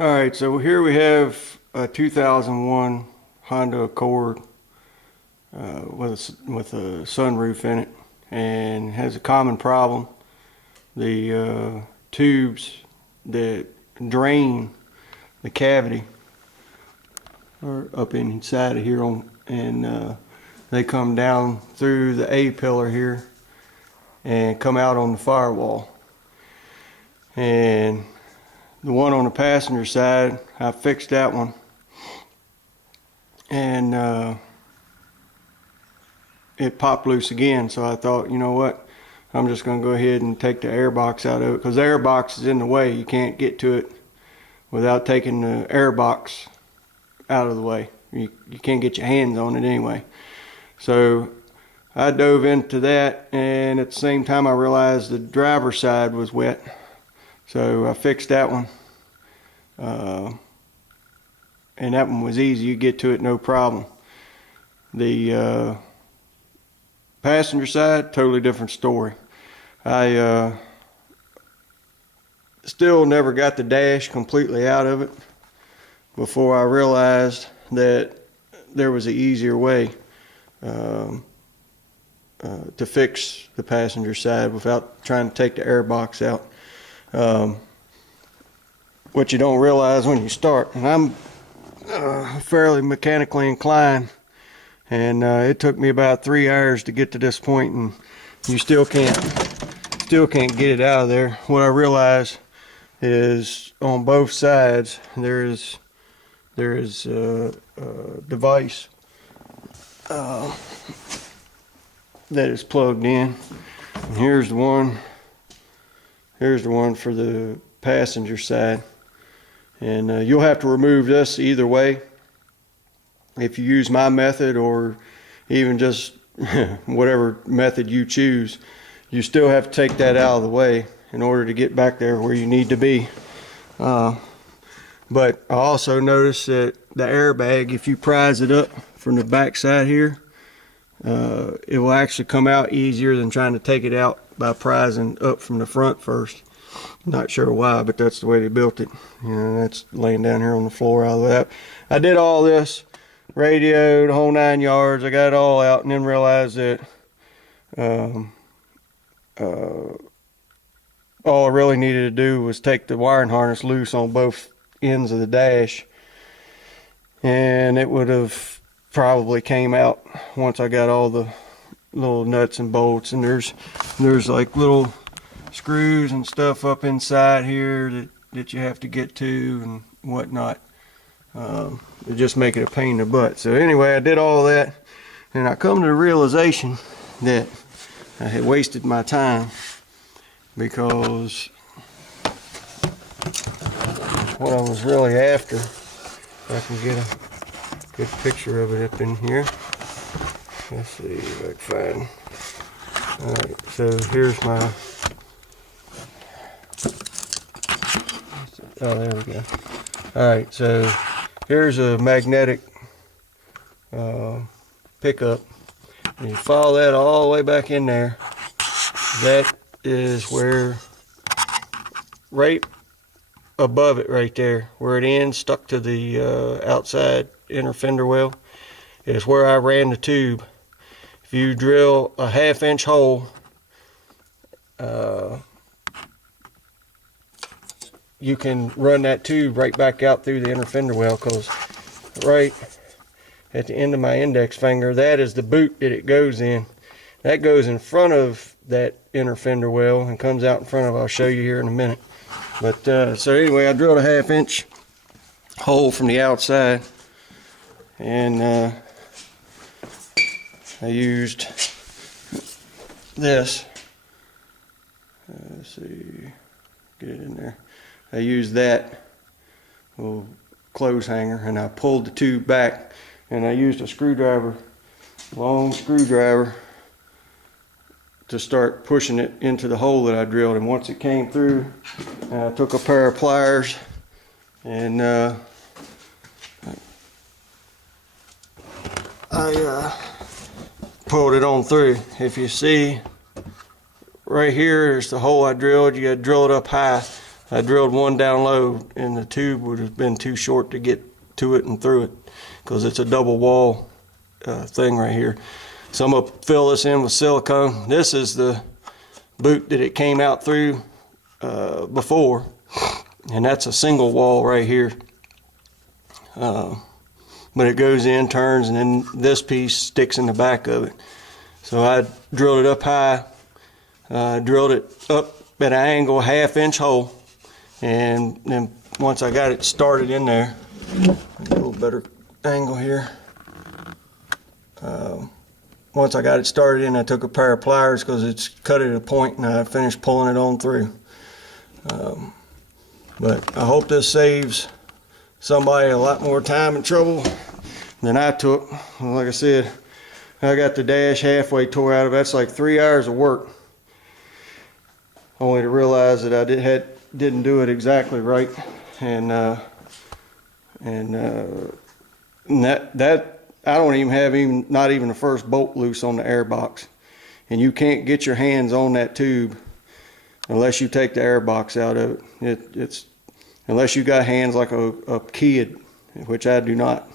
Alright, so here we have a 2001 Honda Accord with a sunroof in it, and has a common problem. The tubes that drain the cavity are up inside of here, and they come down through the A-pillar here and come out on the firewall. And the one on the passenger side, I fixed that one, and it popped loose again. So I thought, you know what, I'm just going to go ahead and take the air box out of it, because the air box is in the way. You can't get to it without taking the air box out of the way. You can't get your hands on it anyway. So I dove into that, and at the same time I realized the driver's side was wet. So I fixed that one, and that one was easy. You get to it no problem. The passenger side, totally different story. I still never got the dash completely out of it before I realized that there was an easier way to fix the passenger side without trying to take the air box out. What you don't realize when you start, and I'm fairly mechanically inclined, and it took me about 3 hours to get to this point, and you still can't get it out of there. What I realized is on both sides there is a device that is plugged in, and here's the one for the passenger side. And you'll have to remove this either way. If you use my method, or even just whatever method you choose, you still have to take that out of the way in order to get back there where you need to be. But I also noticed that the airbag, if you prise it up from the back side here, it will actually come out easier than trying to take it out by prising up from the front first. Not sure why, but that's the way they built it. You know, that's laying down here on the floor out of that. I did all this, radio, the whole 9 yards. I got it all out, and then realized that all I really needed to do was take the wiring harness loose on both ends of the dash, and it would have probably came out once I got all the little nuts and bolts. And there's like little screws and stuff up inside here that you have to get to and whatnot. It just make it a pain in the butt. So anyway, I did all that, and I come to the realization that I had wasted my time, because what I was really after, if I can get a good picture of it up in here. Let's see if I can find. Alright, so here's my, oh, there we go. Alright, so here's a magnetic pickup, and you follow that all the way back in there. That is where, right above it right there, where it ends, stuck to the outside inner fender well, is where I ran the tube. If you drill a 1/2 inch hole, you can run that tube right back out through the inner fender well, because right at the end of my index finger, that is the boot that it goes in. That goes in front of that inner fender well and comes out in front of it. I'll show you here in a minute. But so anyway, I drilled a 1/2 inch hole from the outside, and I used this. Let's see, get it in there. I used that little clothes hanger, and I pulled the tube back, and I used a screwdriver, long screwdriver, to start pushing it into the hole that I drilled. And once it came through, I took a pair of pliers and I pulled it on through. If you see right here is the hole I drilled. You got to drill it up high. I drilled one down low, and the tube would have been too short to get to it and through it, because it's a double wall thing right here. So I'm gonna fill this in with silicone. This is the boot that it came out through before, and that's a single wall right here. But it goes in, turns, and then this piece sticks in the back of it. So I drilled it up high, drilled it up at an angle, 1/2 inch hole, and then once I got it started in there, a little better angle here. Once I got it started in, I took a pair of pliers because it's cut at a point, and I finished pulling it on through. But I hope this saves somebody a lot more time and trouble than I took. Like I said, I got the dash halfway tore out of it. That's like 3 hours of work, only to realize that I didn't do it exactly right, and that I don't even have not even the first bolt loose on the air box, and you can't get your hands on that tube unless you take the air box out of it. It's unless you got hands like a kid, which I do not.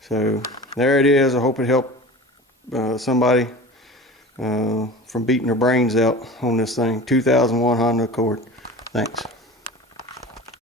So there it is. I hope it helped somebody from beating their brains out on this thing. 2001 Honda Accord. Thanks.